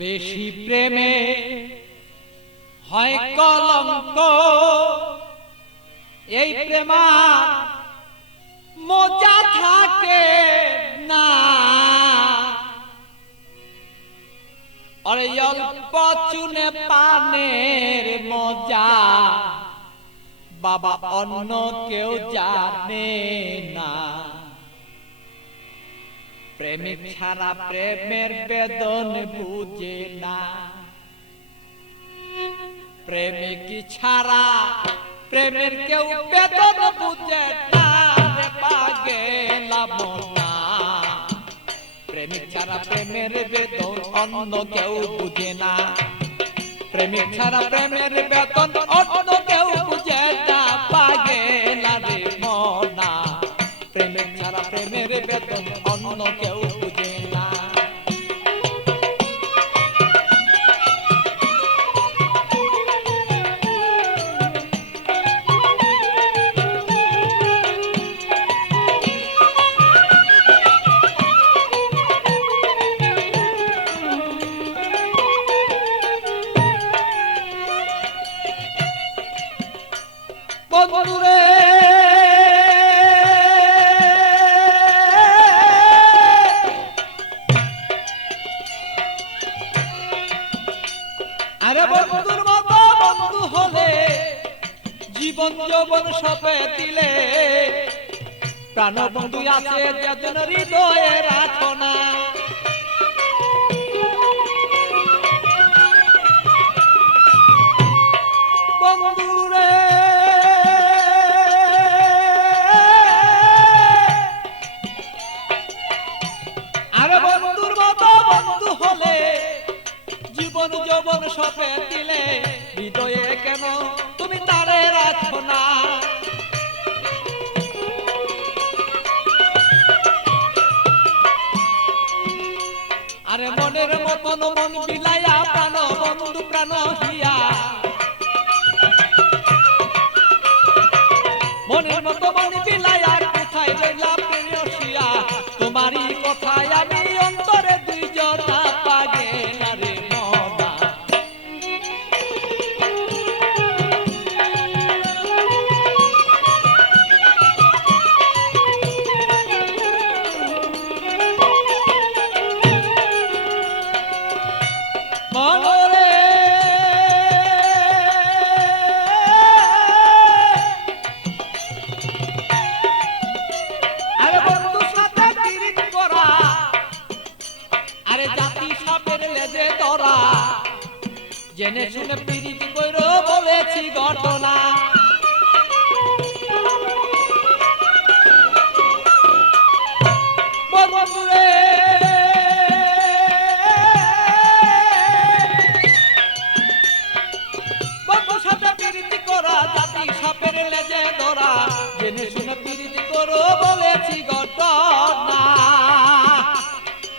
বেশি প্রেমে হয় কলঙ্ক, এই প্রেমা মজা থাকে না। অরে অল্প চুনে পানের মজা বাবা অন্য কেউ জানে না। প্রেমিক ছাড়া প্রেমের বেদন বুঝে না। প্রেমিক ছাড়া প্রেমের কেউ বেদন বুঝে না রে পাগেলা মনা। প্রেমিক ছাড়া প্রেমের বেদন অন্য কেউ বুঝে না। প্রেমিক ছাড়া প্রেমের বেদন অন্য কেউ বুঝে না পাগেলা রে মনা। প্রেমিক ছাড়া প্রেমের বেদন অন্য কেউ বুঝে না। বন্ধুরে আরে বন্ধুর মতো বন্ধু হলে জীবন যৌবন সপে দিলে প্রাণ বন্ধু আছে যেন হৃদয়ে রাখো না। বন্ধুরে আরে বন্ধুর মতো বন্ধু হলে জীবন যৌবন সপে দিলে হৃদয়ে কেন তুমি তারে রাখো না। আরে মনের মতন মন বিলাইয়া প্রাণ বন্ধু প্রাণ হিয়া। মনের মতো মন বিলাইয়া কোথায় রইলা প্রেয়সিয়া। তোমারই কথায় আমি অন্তরে দুই জোড়া পাগেলা রে মনা। মনরে আরে বন্ধু সাথে পিরিত করা, আরে জাতি সাপের লেজে ধরা। জেনে শুনে পিরিত কইরো বলেছি ঘটনা। বন্ধুরে বন্ধুর সাথে পিরিতি করা, জাতি সাপের লেজে ধরা। জেনে শুনে পিরিতি করো বলেছি ঘটনা।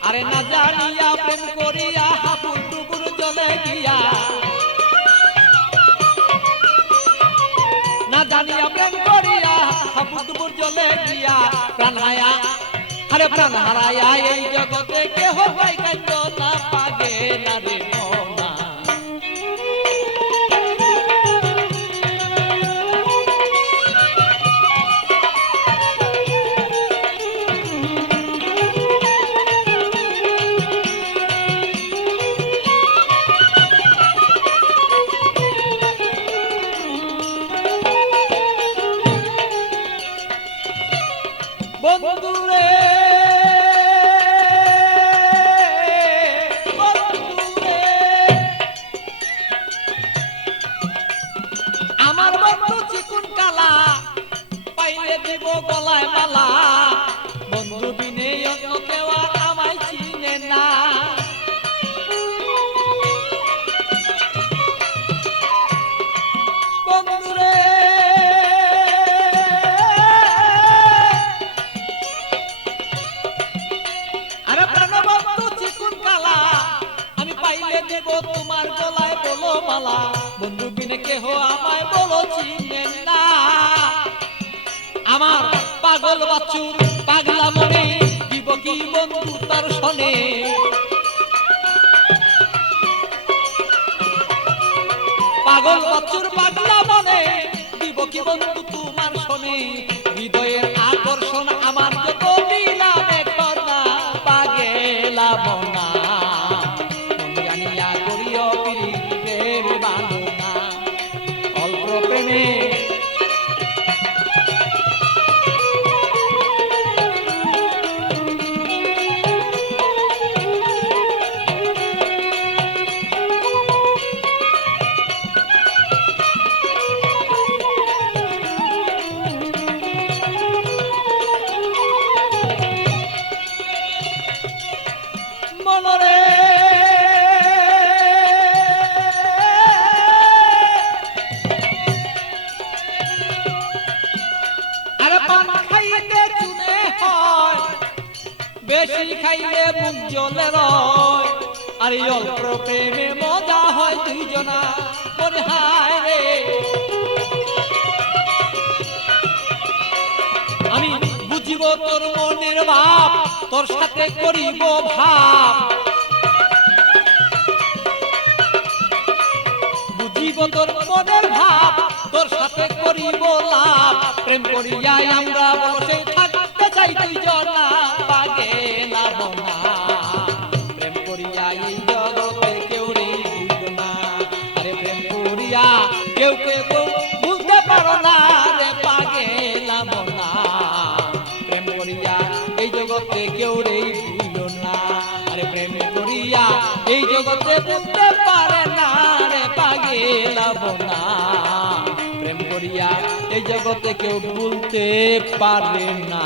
আরে না জানিয়া প্রেম করিয়া হাবুর ডুবুর জলে গিয়া। না জানিয়া প্রেম করিয়া হাবুর ডুবুর জলে গিয়া। প্রাণ হায়া আরে প্রাণ হারাইয়া এই জগতে কেহ পাই কাইন্দ না পাগেলা রে মনা। বন্ধুরে বন্ধুরে আমার বন্ধু চিকুন কালা পাইলে দিব গলায় মালা। বন্ধু বিনে অন্য কেউ আমায় চিনে না। বন্ধুরে আরে প্রাণবন্ধু চিকুন কালা আমি পাইলে দেব তোমার গলায় বলো মালা। বন্ধু বিনে কেহ আমায় বলো চিনে না। আমার পাগল বাছুর পাগলা মনে দিব কি বন্ধু তার শনে। পাগল বচ্চুর পাগলা মনে দিব কি বন্ধু তোমার শোনে হৃদয়ের আকর্ষণ আমার যত দিলামে কন্যা পাগেলা বনা মন জানিয়া করিও পিরিতের বাঁধনা অল্প প্রেমে মনরে আর পান খাইতে চুনে হয় বেশি খাইলে মুখ জ্বলে রয় আর এই অল্প প্রেমে মজা হয় দুইজনা মনে হায় রে আমি বুঝিব তোর মনের ভাব তোর সাথে করিব ভাব বুঝিব তোর মনের ভাব তোর সাথে করিব লাভ প্রেম করিয়াই আমরা বসে থাকতে চাই দুইজনা পাগেলা বনা প্রেম করিয়া এই জগতে কেউ রে না আরে প্রেম করিয়া কেউ কেউ বুঝতে পারো না রে পাগেলা বনা প্রেম করিয়া এই জগতে কেউ রে বুঝলো না আরে প্রেম করিয়া এই জগতে বুঝতে পারে না রে পাগেলা বনা প্রেম করিয়া এই জগতে কেউ ভুলতে পারে না।